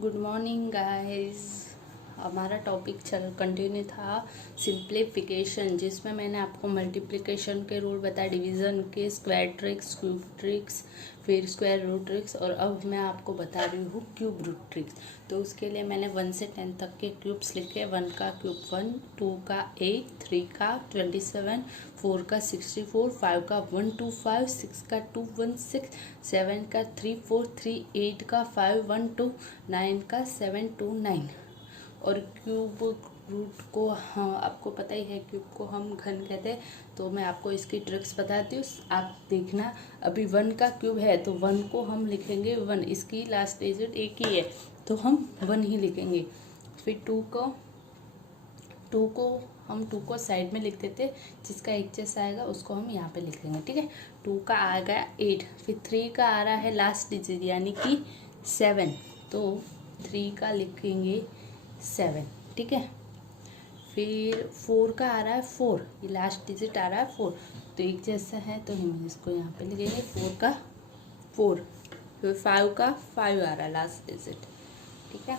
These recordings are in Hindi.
Good morning guys. हमारा टॉपिक कंटिन्यू था सिंप्लीफिकेशन, जिसमें मैंने आपको मल्टीप्लिकेशन के रूल बताए, डिवीज़न के, स्क्वायर ट्रिक्स, क्यूब ट्रिक्स, फिर स्क्वायर रूट ट्रिक्स, और अब मैं आपको बता रही हूँ क्यूब रूट ट्रिक्स। तो उसके लिए मैंने 1 से 10 तक के क्यूब्स लिखे। 1 का क्यूब 1, 2 का 8, 3 का 27, 4 का 64, 5 का 125, 6 का 216, 7 का 343, 8 का 512, 9 का 729। और क्यूब रूट को, हाँ आपको पता ही है, क्यूब को हम घन कहते हैं। तो मैं आपको इसकी ट्रिक्स बताती हूँ, आप देखना। अभी 1 का क्यूब है तो 1 को हम लिखेंगे 1, इसकी लास्ट डिजिट एक ही है तो हम 1 ही लिखेंगे। फिर 2 को साइड में लिख देते, जिसका एक जैसा आएगा उसको हम यहाँ पे लिख लेंगे, ठीक है। 2 का आ गया 8, फिर 3 का आ रहा है लास्ट डिजिट यानी कि 7, तो 3 का लिखेंगे 7, ठीक है। फिर 4 का आ रहा है 4, ये लास्ट डिजिट आ रहा है 4, तो एक जैसा है तो हम इसको यहाँ पे लिखेंगे 4 का 4। फिर 5 का 5 आ रहा है लास्ट डिजिट, ठीक है।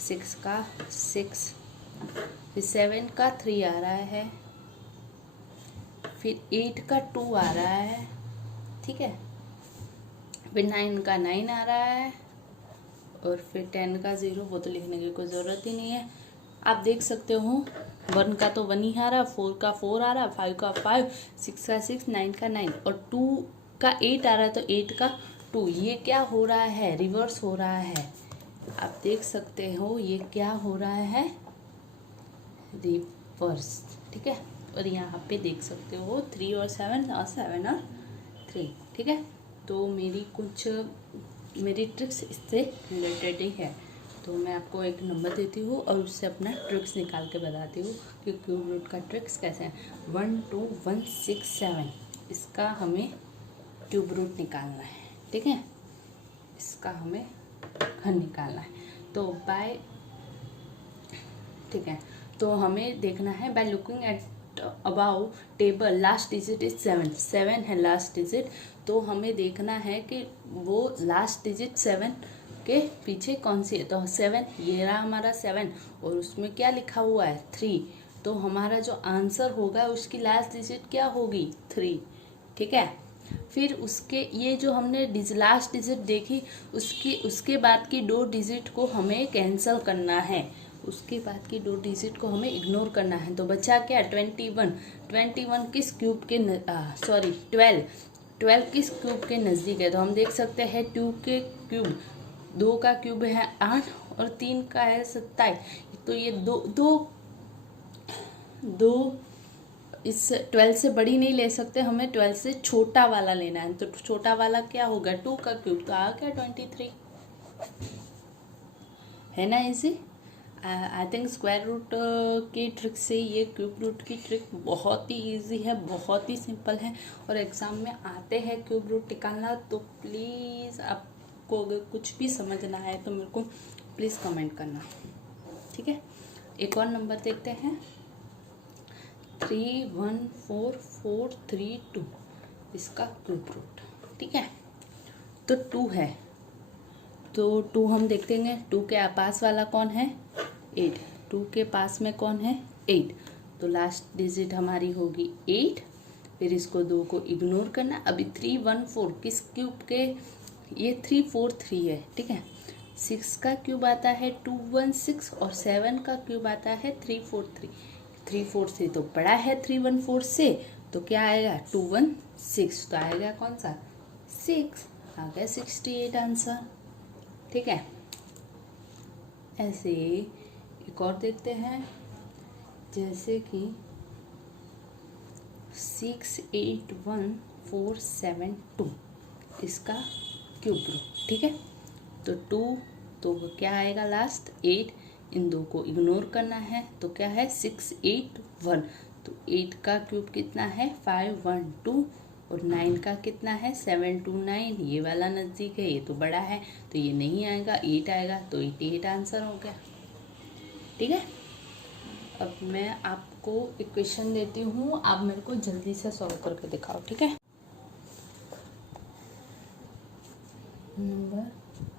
6 का 6, फिर 7 का 3 आ रहा है, फिर 8 का 2 आ रहा है, ठीक है। फिर 9 का 9 आ रहा है, और फिर 10 का 0, वो तो लिखने की कोई ज़रूरत ही नहीं है। आप देख सकते हो 1 का तो 1 ही आ रहा, 4 का 4 आ रहा, 5 का 5, 6 का 6, 9 का 9, और 2 का 8 आ रहा है तो 8 का 2। ये क्या हो रहा है? रिवर्स हो रहा है। आप देख सकते हो ये क्या हो रहा है? रिवर्स, ठीक है। और यहाँ पे देख सकते हो 3 और 7 और 7 और 3, ठीक है। तो मेरी ट्रिक्स इससे रिलेटेड ही है। तो मैं आपको एक नंबर देती हूँ और उससे अपना ट्रिक्स निकाल के बताती हूँ कि क्यूब रूट का ट्रिक्स कैसे है। 1 2 1 6 7, इसका हमें क्यूब रूट निकालना है, ठीक है। इसका हमें घन निकालना है। तो ठीक है, तो हमें देखना है by looking at above table, last digit is 7 है लास्ट डिजिट। तो हमें देखना है कि वो लास्ट डिजिट 7 के पीछे कौन सी है। तो 7, ये रहा हमारा 7, और उसमें क्या लिखा हुआ है 3। तो हमारा जो आंसर होगा उसकी लास्ट डिजिट क्या होगी 3, ठीक है। फिर उसके ये जो हमने लास्ट डिजिट देखी, उसके बाद की 2 डिजिट को हमें कैंसिल करना है, उसके बाद की 2 डिजिट को हमें इग्नोर करना है। तो बचा क्या? 21 किस क्यूब के 12 किस क्यूब के नज़दीक है। तो हम देख सकते हैं 2 के क्यूब, 2 का क्यूब है 8 और 3 का है 27। तो ये दो इस 12 से बड़ी नहीं ले सकते, हमें 12 से छोटा वाला लेना है। तो छोटा वाला क्या होगा? 2 का क्यूब, तो आ गया 23, है ना easy. I think square root की ट्रिक से ये क्यूब रूट की ट्रिक बहुत ही इजी है, बहुत ही सिंपल है, और एग्ज़ाम में आते हैं क्यूब रूट निकालना। तो प्लीज़ आपको अगर कुछ भी समझना है तो मेरे को प्लीज़ कमेंट करना, ठीक है। एक और नंबर देखते हैं, 314432, इसका क्यूब रूट, ठीक है। तो 2 है, तो 2 हम देखते हैं 2 के पास वाला कौन है 8, 2 के पास में कौन है 8, तो लास्ट डिजिट हमारी होगी 8। फिर इसको 2 को इग्नोर करना। अभी 314 किस क्यूब के? ये 343 है, ठीक है। 6 का क्यूब आता है 216, और 7 का क्यूब आता है 343। 343 तो बड़ा है 314 से, तो क्या आएगा 216, तो आएगा कौन सा 6, आ गया 68 आंसर, ठीक है। ऐसे एक और देखते हैं, जैसे कि 681472, इसका क्यूब रूट, ठीक है। तो 2, तो क्या आएगा लास्ट 8, इन 2 को इग्नोर करना है, तो क्या है 681। तो 8 का क्यूब कितना है 512, और 9 का कितना है 729, ये वाला नज़दीक है, ये तो बड़ा है तो ये नहीं आएगा, 8 आएगा, तो 88 आंसर हो गया, ठीक है। अब मैं आपको इक्वेशन देती हूँ, आप मेरे को जल्दी से सॉल्व करके दिखाओ, ठीक है। नंबर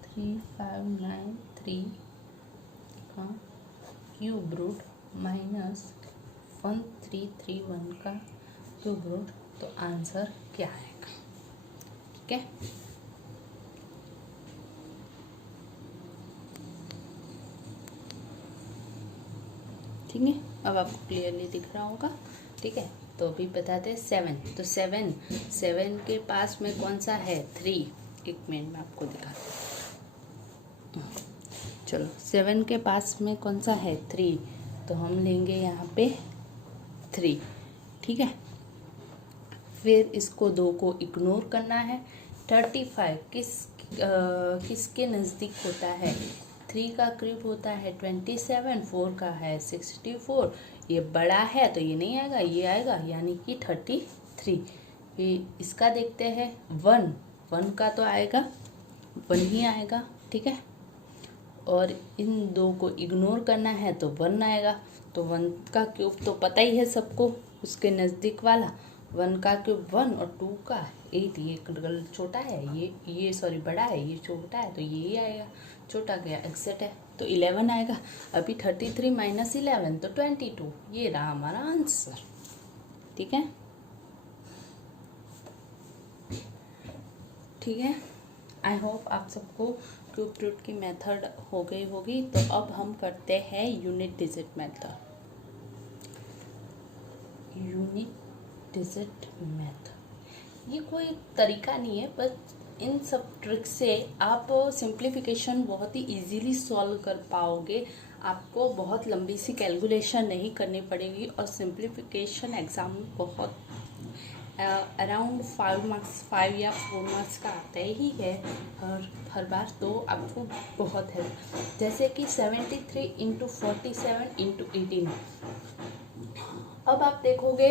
3593 3 का क्यूब रूट माइनस 1331 का क्यूब रूट, तो आंसर क्या आएगा? ठीक है, ठीक है, अब आपको क्लियरली दिख रहा होगा। ठीक है, तो अभी बताते हैं 7। तो 7 के पास में कौन सा है? 3। एक मिनट में आपको दिखाते हैं। चलो, 7 के पास में कौन सा है? 3। तो हम लेंगे यहाँ पे 3। ठीक है, फिर इसको 2 को इग्नोर करना है। 35 किसके नज़दीक होता है? 3 का क्यूब होता है 27, 4 का है 64। ये बड़ा है तो ये नहीं आएगा, ये आएगा, यानी कि 33। फिर इसका देखते हैं 1 का तो आएगा, 1 ही आएगा। ठीक है, और इन 2 को इग्नोर करना है तो 1 आएगा। तो 1 का क्यूब तो पता ही है सबको, उसके नज़दीक वाला 1 का क्यूब 1 और 2 का 8। ये छोटा है, ये सॉरी बड़ा है, ये छोटा है, तो ये ही आएगा। छोटा गया एक्सेट है तो 11 आएगा। अभी 33 माइनस 11 तो 22। ये रहा हमारा आंसर। ठीक है, ठीक है, आई होप आप सबको क्यूब रूट की मेथड हो गई होगी। तो अब हम करते हैं unit digit method. Unit digit method ये कोई तरीका नहीं है, बस इन सब ट्रिक से आप सिंप्लीफिकेशन बहुत ही इजीली सॉल्व कर पाओगे। आपको बहुत लंबी सी कैलकुलेशन नहीं करनी पड़ेगी, और सिंप्लीफिकेशन एग्ज़ाम में बहुत अराउंड 5 मार्क्स 5 या 4 मार्क्स का आता ही है हर बार। तो आपको बहुत है, जैसे कि 73 × 47 × 18। अब आप देखोगे,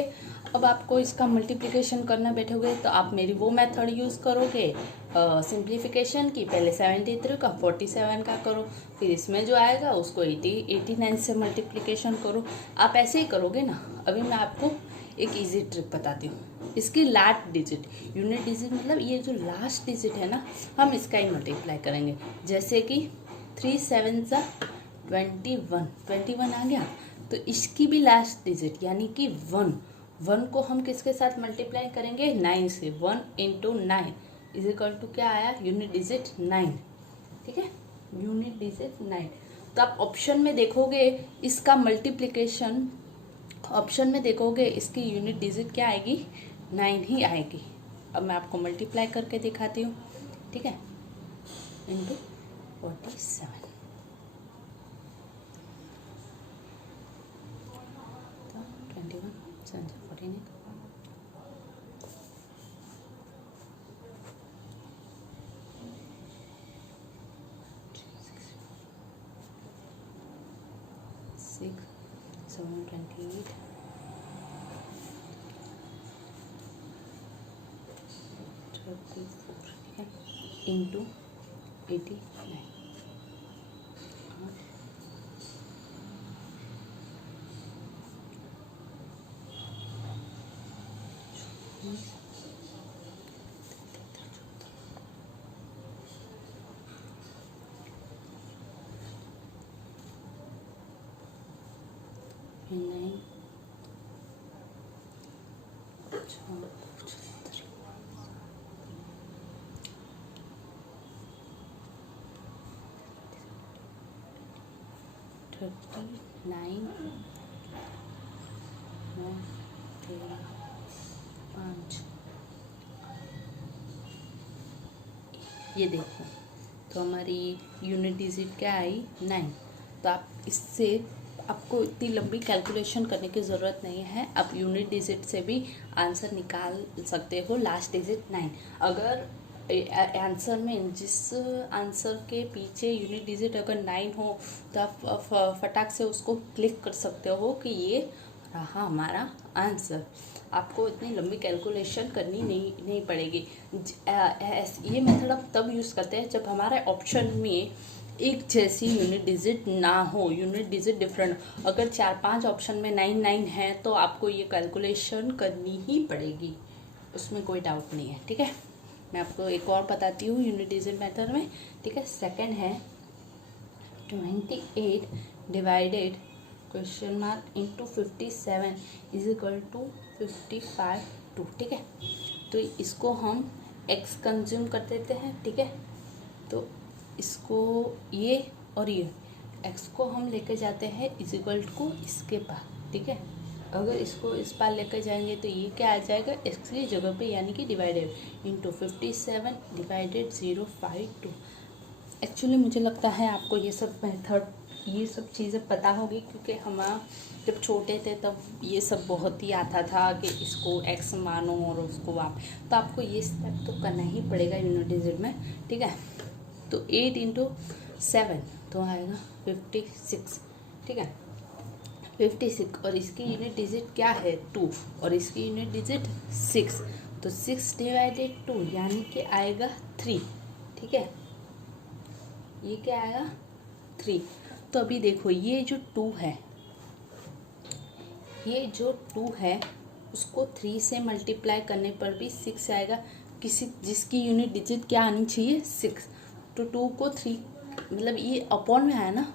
अब आपको इसका मल्टीप्लिकेशन करना बैठोगे तो आप मेरी वो मेथड यूज़ करोगे सिंप्लीफिकेशन की। पहले 73 का 47 का करो, फिर इसमें जो आएगा उसको 89 से मल्टीप्लिकेशन करो। आप ऐसे ही करोगे ना। अभी मैं आपको एक इजी ट्रिक बताती हूँ। इसकी लास्ट डिजिट, यूनिट डिजिट मतलब ये जो लास्ट डिजिट है ना, हम इसका ही मल्टीप्लाई करेंगे। जैसे कि 3 7 21 आ गया, तो इसकी भी लास्ट डिजिट यानी कि 1 को हम किसके साथ मल्टीप्लाई करेंगे? 9 से। 1 × 9 इज इक्वल टू क्या आया? Unit digit 9। ठीक है, यूनिट डिजिट 9। तो आप ऑप्शन में देखोगे इसका मल्टीप्लिकेशन, ऑप्शन में देखोगे इसकी यूनिट डिजिट क्या आएगी? 9 ही आएगी। अब मैं आपको मल्टीप्लाई करके दिखाती हूँ। ठीक है, × 47। तो 21 7 49 6 7 28 34। ठीक है, × 89। नहीं, 39 5। ये देखो, तो हमारी यूनिट डिजिट क्या आई? 9। तो आप इससे आपको इतनी लंबी कैलकुलेशन करने की ज़रूरत नहीं है। आप यूनिट डिजिट से भी आंसर निकाल सकते हो, लास्ट डिजिट 9। अगर आंसर में जिस आंसर के पीछे यूनिट डिजिट अगर 9 हो तो आप फटाक से उसको क्लिक कर सकते हो कि ये रहा हमारा आंसर। आपको इतनी लंबी कैलकुलेशन करनी नहीं पड़ेगी। ये मेथड आप तब यूज़ करते हैं जब हमारे ऑप्शन में एक जैसी यूनिट डिजिट ना हो, यूनिट डिजिट डिफरेंट। अगर 4-5 ऑप्शन में 9 है तो आपको ये कैलकुलेशन करनी ही पड़ेगी, उसमें कोई डाउट नहीं है। ठीक है, मैं आपको एक और बताती हूँ यूनिट डिजिट मेथड में। ठीक है, सेकंड है 28 divided question mark into 57 is equal to 55 2। ठीक है, तो इसको हम x कंज्यूम कर देते हैं। ठीक है, तो इसको ये और ये x को हम लेके जाते हैं इज इक्वल टू इसके पास। ठीक है, अगर इसको इस पार लेकर जाएंगे तो ये क्या आ जाएगा x की जगह पे, यानी कि डिवाइडेड इंटू 57 डिवाइडेड 052। एक्चुअली मुझे लगता है आपको ये सब मेथड, ये सब चीज़ें पता होगी, क्योंकि हम जब छोटे थे तब ये सब बहुत ही आता था कि इसको x मानो और उसको आप, तो आपको ये स्टेप तो करना ही पड़ेगा यूनिट डिजिट में। ठीक है, तो 8 इंटू 7 तो आएगा 56। ठीक है, 56 और इसकी यूनिट डिजिट क्या है 2 और इसकी यूनिट डिजिट 6, तो 6 डिवाइडेड 2 यानी कि आएगा 3। ठीक है, ये क्या आएगा 3। तो अभी देखो ये जो 2 है, ये जो 2 है उसको 3 से मल्टीप्लाई करने पर भी 6 आएगा, किसी जिसकी यूनिट डिजिट क्या आनी चाहिए 6। तो 2 को 3 मतलब ये अपॉन में आया ना,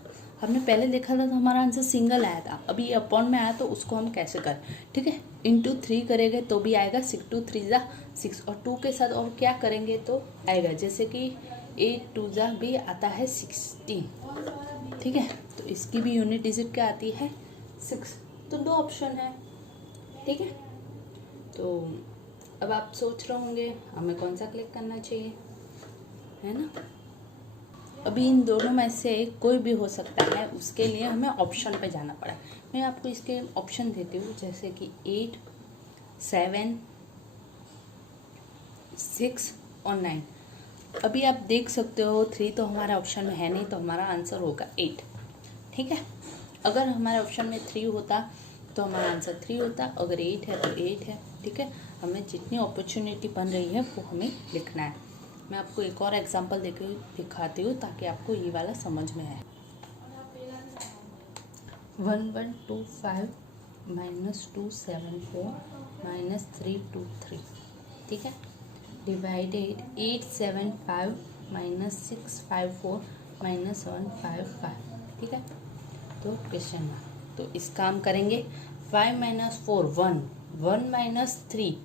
हमने पहले देखा था तो हमारा आंसर सिंगल आया था, अभी ये अपॉन में आया तो उसको हम कैसे करें। ठीक है, इंटू 3 करेंगे तो भी आएगा 6 2 3 जा 6, और 2 के साथ और क्या करेंगे तो आएगा, जैसे कि 8 2 जा भी आता है 16। ठीक है, तो इसकी भी यूनिट डिजिट क्या आती है 6। तो 2 ऑप्शन है। ठीक है, तो अब आप सोच रहे होंगे हमें कौन सा क्लिक करना चाहिए, है ना। अभी इन दोनों में से कोई भी हो सकता है, उसके लिए हमें ऑप्शन पे जाना पड़ा। मैं आपको इसके ऑप्शन देती हूँ, जैसे कि 8 7 6 और 9। अभी आप देख सकते हो 3 तो हमारे ऑप्शन में है नहीं, तो हमारा आंसर होगा 8। ठीक है, अगर हमारे ऑप्शन में 3 होता तो हमारा आंसर 3 होता, अगर 8 है तो 8 है। ठीक है, हमें जितनी अपॉर्चुनिटी बन रही है वो हमें लिखना है। मैं आपको एक और एग्जांपल देके दिखाती हूँ ताकि आपको ये वाला समझ में आए। 1125 माइनस 274 माइनस 323। ठीक है, डिवाइडेड 875 माइनस 654 माइनस 155। ठीक है, तो क्वेश्चन मार्क, तो इस काम करेंगे 5 माइनस 4 1 1 माइनस 3।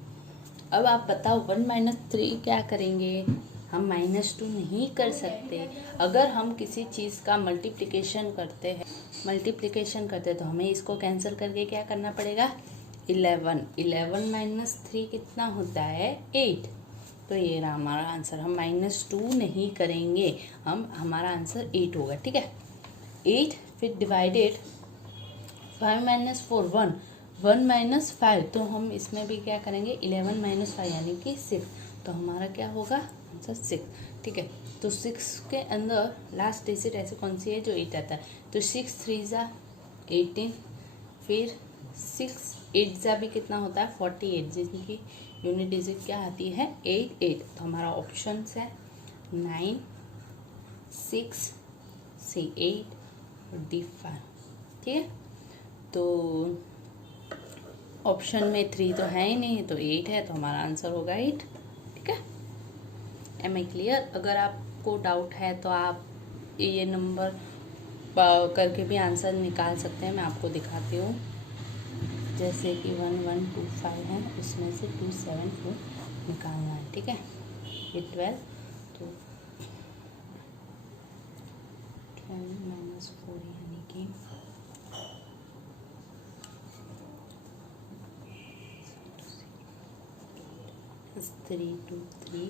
अब आप बताओ 1 माइनस 3 क्या करेंगे, हम -2 नहीं कर सकते। अगर हम किसी चीज़ का मल्टीप्लिकेशन करते हैं तो हमें इसको कैंसिल करके क्या करना पड़ेगा 11 माइनस 3 कितना होता है 8। तो ये रहा हमारा आंसर, हम -2 नहीं करेंगे, हमारा आंसर 8 होगा। ठीक है, 8 फिर डिवाइडेड 5 माइनस 4 1 1 माइनस 5, तो हम इसमें भी क्या करेंगे 11 माइनस 5 यानी कि 6, तो हमारा क्या होगा आंसर 6। ठीक है, तो 6 के अंदर लास्ट डिजिट ऐसे कौन सी है जो 8 आता है, तो 6 3 जा 18, फिर 6 8 जा भी कितना होता है 48, जिनकी यूनिट डिजिट क्या आती है 8 8। तो हमारा ऑप्शन है 9 6 C 8 और D 5। ठीक है, तो ऑप्शन में 3 तो है ही नहीं, तो 8 है, तो हमारा आंसर होगा 8। ठीक है, एम आई क्लियर। अगर आपको डाउट है तो आप ये नंबर करके भी आंसर निकाल सकते हैं, मैं आपको दिखाती हूँ। जैसे कि 1125 है, उसमें से 274 निकालना है। ठीक है, ये 12, तो 12 माइनस 4 यानी कि 3 2 3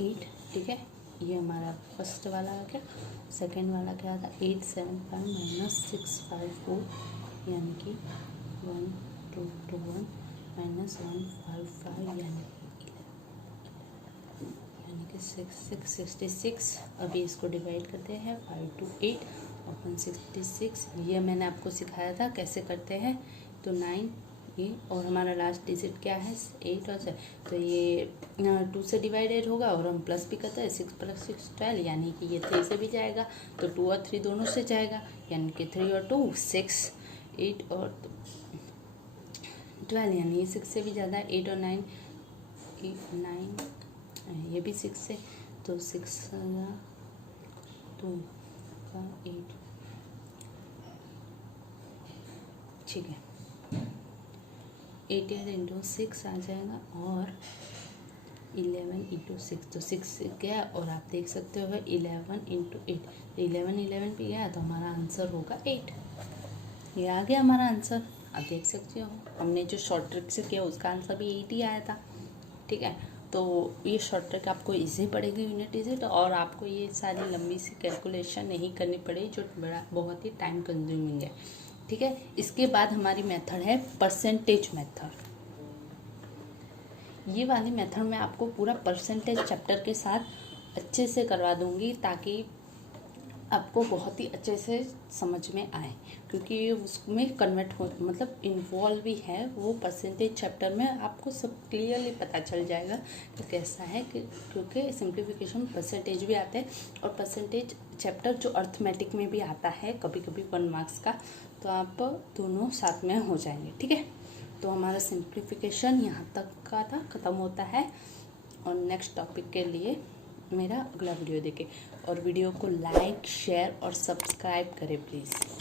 8। ठीक है, ये हमारा फर्स्ट वाला आ गया। सेकेंड वाला क्या था 875 माइनस 654 यानी कि 1221 माइनस 155 यानी कि 66। अभी इसको डिवाइड करते हैं 5 to 8 और 166। ये मैंने आपको सिखाया था कैसे करते हैं, तो 9 ये और हमारा लास्ट डिजिट क्या है 8 और 7, तो ये 2 से डिवाइडेड होगा और हम प्लस भी करते हैं 6 + 6 12, यानी कि ये 3 से भी जाएगा, तो 2 और 3 दोनों से जाएगा, यानी कि 3 और 2 6 8 और 12, यानी ये 6 से भी ज़्यादा 8 और 9 9 ये भी 6 है, तो 6 2 का 8, ठीक है। 8 इंटू 6 आ जाएगा और 11 इंटू 6, तो 6 गया और आप देख सकते हो 11 इंटू 8, 11 पे गया तो हमारा आंसर होगा 8। ये आ गया हमारा आंसर। आप देख सकते हो हमने जो शॉर्ट ट्रिक से किया उसका आंसर भी 8 ही आया था, ठीक है। तो ये शॉर्ट ट्रिक आपको इजी पड़ेगी यूनिट डिजिट, और आपको ये सारी लंबी सी कैलकुलेशन नहीं करनी पड़ेगी जो बहुत ही टाइम कंज्यूमिंग है, ठीक है। इसके बाद हमारी मेथड है परसेंटेज मेथड। ये वाली मेथड मैं आपको पूरा परसेंटेज चैप्टर के साथ अच्छे से करवा दूंगी ताकि आपको बहुत ही अच्छे से समझ में आए, क्योंकि उसमें कन्वर्ट हो मतलब इन्वॉल्व भी है वो परसेंटेज चैप्टर में, आपको सब क्लियरली पता चल जाएगा कि कैसा है कि क्योंकि सिंप्लीफिकेशन परसेंटेज भी आता है और परसेंटेज चैप्टर जो अर्थमेटिक में भी आता है कभी कभी 1 मार्क्स का, तो आप दोनों साथ में हो जाएंगे, ठीक है। तो हमारा सिंप्लीफिकेशन यहाँ तक का था, ख़त्म होता है। और नेक्स्ट टॉपिक के लिए मेरा अगला वीडियो देखें और वीडियो को लाइक शेयर और सब्सक्राइब करें प्लीज़।